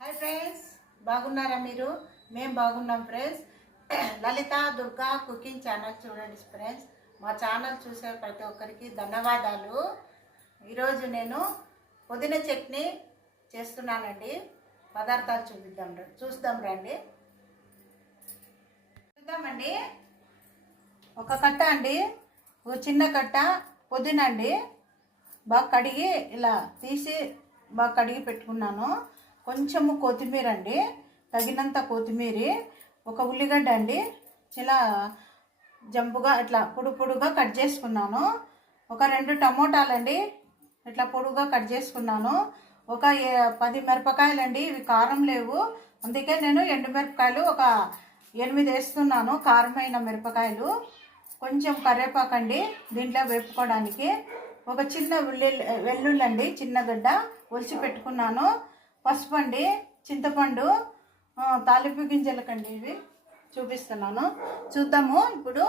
Hi friends, బాగున్నారా మీరు? మేము బాగున్నాం ఫ్రెండ్స్. లలిత దుర్గా కుకింగ్ ఛానల్ చూడండి ఫ్రెండ్స్. మా ఛానల్ చూసే ప్రతి ఒక్కరికి ధన్యవాదాలు. ఈరోజు నేను పుదీనా చట్నీ చేస్తున్నానండి. పదార్థాలు చూద్దాం రండి. చూద్దామండి. ఒక కట్ట అండి, ఒక చిన్న కట్ట పుదీనా అండి. బాగా కడిగి ఇలా తీసి బాగా కడిగి పెట్టుకున్నాను. కొంచెము కొత్తిమీర అండి, తగినంత కొత్తిమీర, ఒక ఉల్లిగడ్డ అండి, ఇలా జంపుగా ఇట్లా పొడుగా కట్ చేసుకున్నాను. ఒక 2 టమోటాలండి, ఇట్లా పొడుగా కట్ చేసుకున్నాను. ఒక 10 మిరపకాయలండి, ఇవి కారం లేవు, అందుకే నేను ఎండుమిరపకాయలు ఒక 8 వేస్తున్నాను, కారమైన మిరపకాయలు. కొంచెం కరివేపాకండి దీంట్లో వేపుకోవడానికి. ఒక చిన్న వెల్లుల్లి చిన్న గడ్డ ఒలిచి పెట్టుకున్నాను. పసుపు అండి, చింతపండు, తాలింపు గింజలకండి ఇవి చూపిస్తున్నాను. చూద్దాము. ఇప్పుడు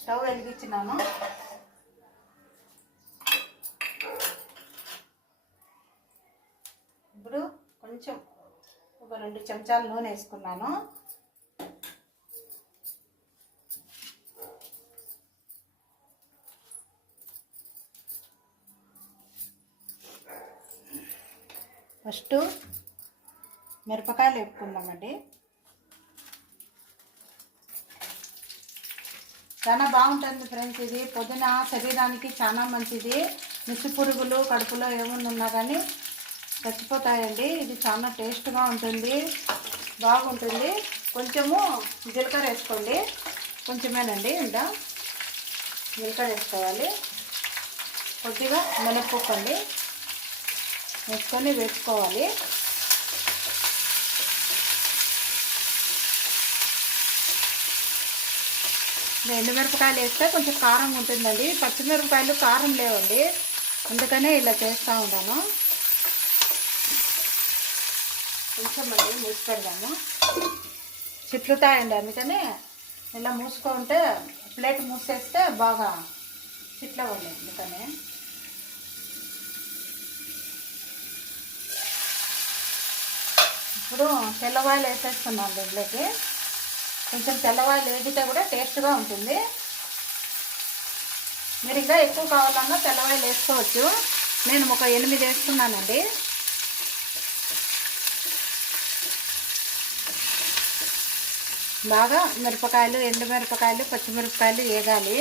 స్టవ్ వెలిగించినాను. ఇప్పుడు కొంచెం ఒక 2 చెంచాలు నూనె వేసుకున్నాను. ఫస్ట్ మిరపకాయలు వేపుకుందామండి. చాలా బాగుంటుంది ఫ్రెండ్స్. ఇది పుదీనా శరీరానికి చాలా మంచిది. మిసి పురుగులు కడుపులో ఏమన్నా ఉన్నా కానీ చచ్చిపోతాయండి. ఇది చాలా టేస్ట్గా ఉంటుంది, బాగుంటుంది. కొంచెము జీలకర్ర వేసుకోండి, కొంచెమేనండి. ఇంకా జీలకర్ర వేసుకోవాలి. కొద్దిగా మినపప్పు అండి వేసుకొని వేసుకోవాలి. ఎండుమిరపకాయలు వేస్తే కొంచెం కారం ఉంటుందండి. పచ్చిమిరపకాయలు కారం లేవండి, అందుకనే ఇలా చేస్తూ ఉంటాను. కొంచెం అండి మూసి పెడదాము, చిట్లుతాయండి, అందుకని ఇలా మూసుకుంటే ప్లేట్ మూసేస్తే బాగా చిట్లవండి, అందుకనే. ఇప్పుడు తెల్లవాయలు వేసేస్తున్నాను దీంట్లోకి. కొంచెం తెల్లవాయలు వేగితే కూడా టేస్ట్గా ఉంటుంది. మీరు ఇంకా ఎక్కువ కావాలన్నా తెల్లవాయలు వేసుకోవచ్చు. నేను ఒక 8 వేస్తున్నానండి. బాగా మిరపకాయలు, ఎండుమిరపకాయలు, పచ్చిమిరపకాయలు వేగాలి.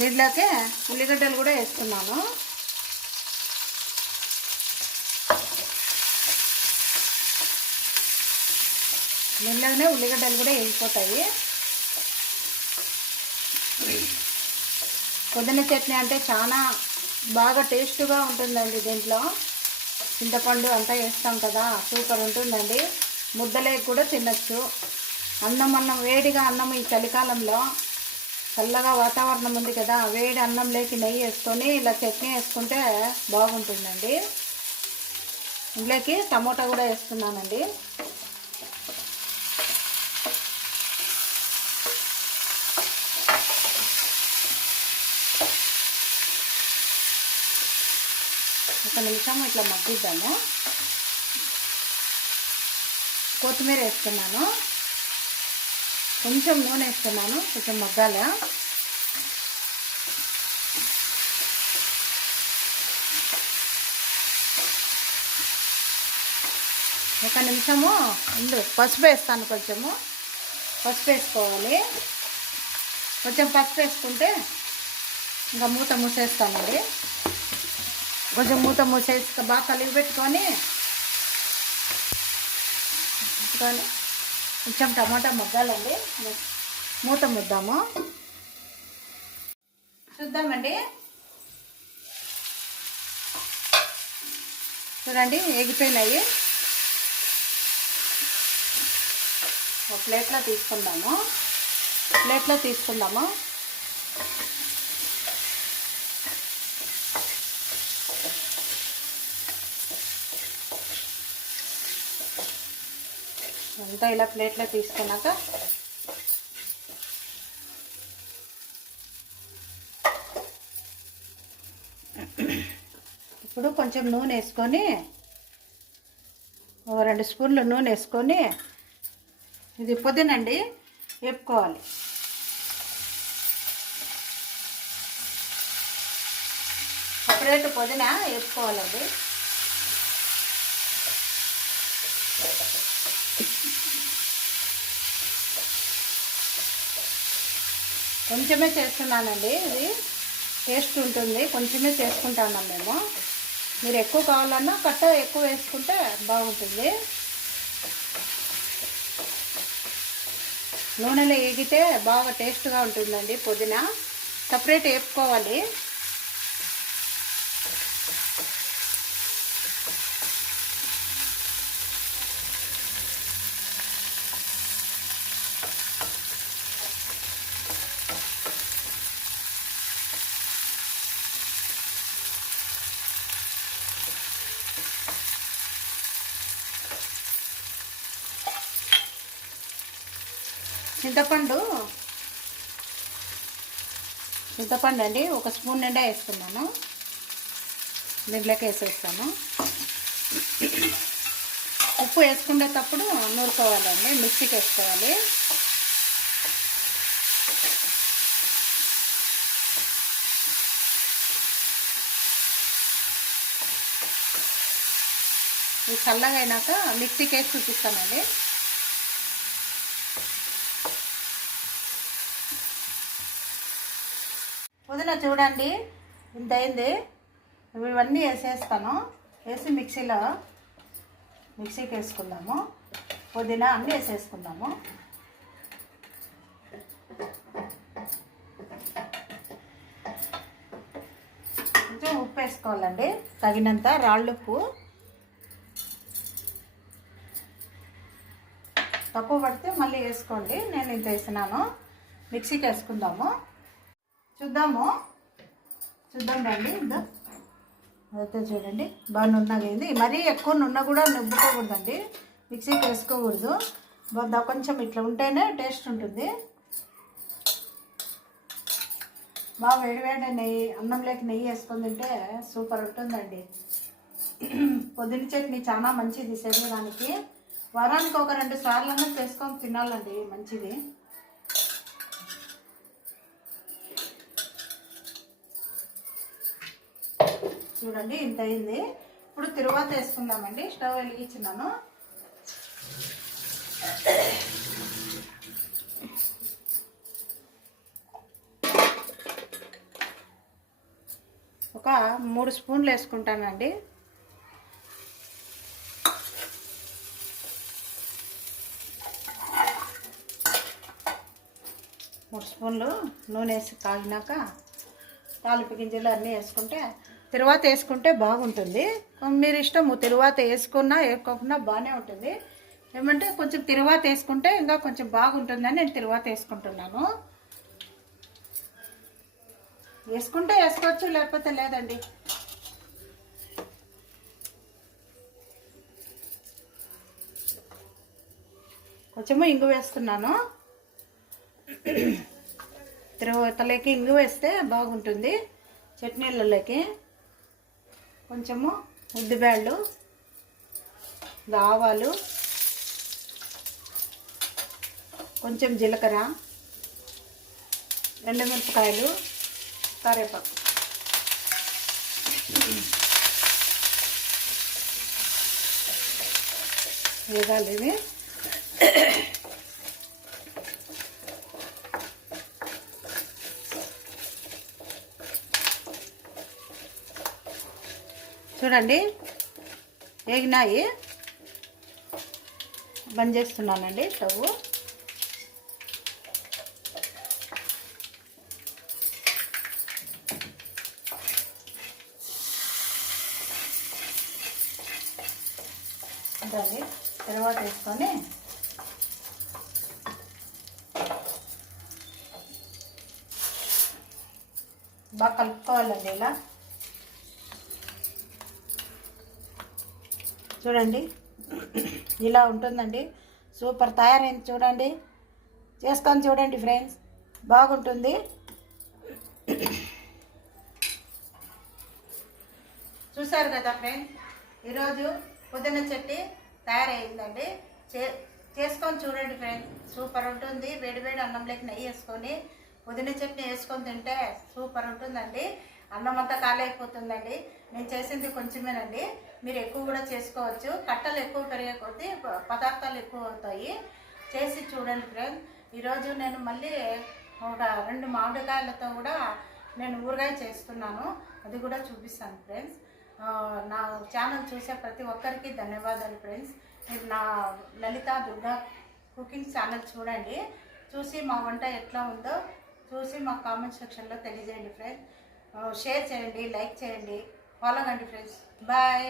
దీంట్లోకి ఉల్లిగడ్డలు కూడా వేస్తున్నాను. దీనిలోనే ఉల్లిగడ్డలు కూడా వేగిపోతాయి. పుదీనా చట్నీ అంటే చాలా బాగా టేస్ట్గా ఉంటుందండి. దీంట్లో చింతపండు అంతా వేస్తాం కదా, సూపర్ ఉంటుందండి. ముద్దలేకి కూడా తినచ్చు. అన్నం వేడిగా అన్నం, ఈ చలికాలంలో చల్లగా వాతావరణం ఉంది కదా, వేడి అన్నంలోకి నెయ్యి వేసుకొని ఇలా చట్నీ వేసుకుంటే బాగుంటుందండి. ఇంట్లోకి టమోటా కూడా వేస్తున్నానండి. ఒక నిమిషం ఇట్లా మగ్గిద్దాము. కొత్తిమీర వేస్తున్నాను, కొంచెం నూనె వేస్తున్నాను, కొంచెం మగ్గాల. ఒక నిమిషము పసుపు వేస్తాను, కొంచెము పసుపు వేసుకోవాలి. కొంచెం పసుపు వేసుకుంటే ఇంకా మూత మూసేస్తానండి. కొంచెం మూత మూసేసి బాగా కలిపి పెట్టుకొని కొంచెం టమాటా మగ్గాలండి. మూత ముద్దాము, చూద్దామండి. చూడండి వేగిపోయినాయి. ఒక ప్లేట్లో తీసుకుందాము. అంతా ఇలా ప్లేట్లో తీసుకున్నాక ఇప్పుడు కొంచెం నూనె వేసుకొని, ఒక 2 స్పూన్లు నూనె వేసుకొని ఇది పుదీనండి వేపుకోవాలి. సపరేట్ పుదీనా వేపుకోవాలండి. కొంచెమే చేస్తున్నానండి, ఇది టేస్ట్ ఉంటుంది. కొంచెమే చేసుకుంటాను మేము. మీరు ఎక్కువ కావాలన్నా కట్ట ఎక్కువ వేసుకుంటే బాగుంటుంది. నూనెలో వేగితే బాగా టేస్ట్గా ఉంటుందండి. పుదీనా సపరేట్ వేపుకోవాలి. చింతపండు అండి 1 స్పూన్ నిండా వేసుకున్నాను. దీంట్లోకి వేసేస్తాను. ఉప్పు వేసుకునేటప్పుడు నూరుకోవాలండి, మిక్సీకి వేసుకోవాలి. ఇది చల్లగా అయినాక మిక్సీకి వేసి చూపిస్తానండి. పుదీనా చూడండి ఇంత అయింది. ఇవన్నీ వేసేస్తాను. వేసి మిక్సీకి వేసుకుందాము. పుదీనా అన్నీ వేసేసుకుందాము. కొంచెం ఉప్పు వేసుకోవాలండి, తగినంత రాళ్ళుప్పు. తక్కువ పడితే మళ్ళీ వేసుకోండి. నేను ఇంత వేసినాను. మిక్సీకి వేసుకుందాము. చూద్దాం రండి. ఇందా అదైతే చూడండి బాగా నున్నగా అయింది. మరీ ఎక్కువ నున్న కూడా నొబ్బుకోకూడదండి, మిక్సీకి వేసుకోకూడదు. కొంచెం ఇట్లా ఉంటేనే టేస్ట్ ఉంటుంది. బాగా వేడివేడి నెయ్యి, అన్నంలోకి నెయ్యి వేసుకొని తింటే సూపర్ ఉంటుందండి. పుదీనా చట్నీ చాలా మంచిది శరీరానికి. వారానికి ఒక 2 సార్లన్నా చేసుకొని తినాలండి, మంచిది. చూడండి ఇంత అయింది. ఇప్పుడు తిరువాత వేసుకుందామండి. స్టవ్ వెలిగించినాను. ఒక 3 స్పూన్లు వేసుకుంటానండి. మూడు స్పూన్లు నూనె వేసి కాగినాక తాలింపు గింజలు అన్నీ వేసుకుంటే, తిరువాత వేసుకుంటే బాగుంటుంది. మీరు ఇష్టము, తిరువాత వేసుకున్నా వేసుకోకుండా బాగానే ఉంటుంది. ఏమంటే కొంచెం తిరువాత వేసుకుంటే ఇంకా కొంచెం బాగుంటుందని నేను తిరువాత వేసుకుంటున్నాను. వేసుకుంటే వేసుకోవచ్చు, లేకపోతే లేదండి. కొంచెము ఇంగు వేస్తున్నాను. తిరువాతలోకి ఇంగు వేస్తే బాగుంటుంది. చట్నీలలోకి కొంచెము ఉద్దిబ్యాళ్ళు, ఆవాలు, కొంచెం జీలకర్ర, ఎండుమిరపకాయలు, కరివేపాకు. వేగాలి ఇవి. చూడండి వేగినాయి. బంద్ చేస్తున్నానండి స్టవ్. దాన్ని తర్వాత వేసుకొని బాగా కలుపుకోవాలండి. ఇలా చూడండి ఇలా ఉంటుందండి. సూపర్ తయారైంది. చూడండి, చేసుకొని చూడండి ఫ్రెండ్స్, బాగుంటుంది. చూసారు కదా ఫ్రెండ్స్, ఈరోజు పుదీనా చట్నీ తయారైందండి. చేసుకొని చూడండి ఫ్రెండ్స్, సూపర్ ఉంటుంది. వేడివేడి అన్నంలోకి నెయ్యి వేసుకొని పుదీనా చట్నీ వేసుకొని తింటే సూపర్ ఉంటుందండి. అన్నం అంతా ఖాళీ అయిపోతుందండి. నేను చేసింది కొంచెమేనండి, మీరు ఎక్కువ కూడా చేసుకోవచ్చు. కట్టలు ఎక్కువ పెరిగే కొద్దీ పదార్థాలు ఎక్కువ అవుతాయి. చేసి చూడండి ఫ్రెండ్స్. ఈరోజు నేను మళ్ళీ ఒక 2 మామిడికాయలతో కూడా నేను ఊరగాయ చేస్తున్నాను, అది కూడా చూపిస్తాను ఫ్రెండ్స్. నా ఛానల్ చూసే ప్రతి ఒక్కరికి ధన్యవాదాలు ఫ్రెండ్స్. మీరు నా లలిత దుర్గా కుకింగ్ ఛానల్ చూడండి. చూసి మా వంట ఎట్లా ఉందో చూసి మా కామెంట్ సెక్షన్లో తెలియజేయండి ఫ్రెండ్స్. షేర్ చేయండి, లైక్ చేయండి, ఫాలో కండి ఫ్రెండ్స్. బాయ్.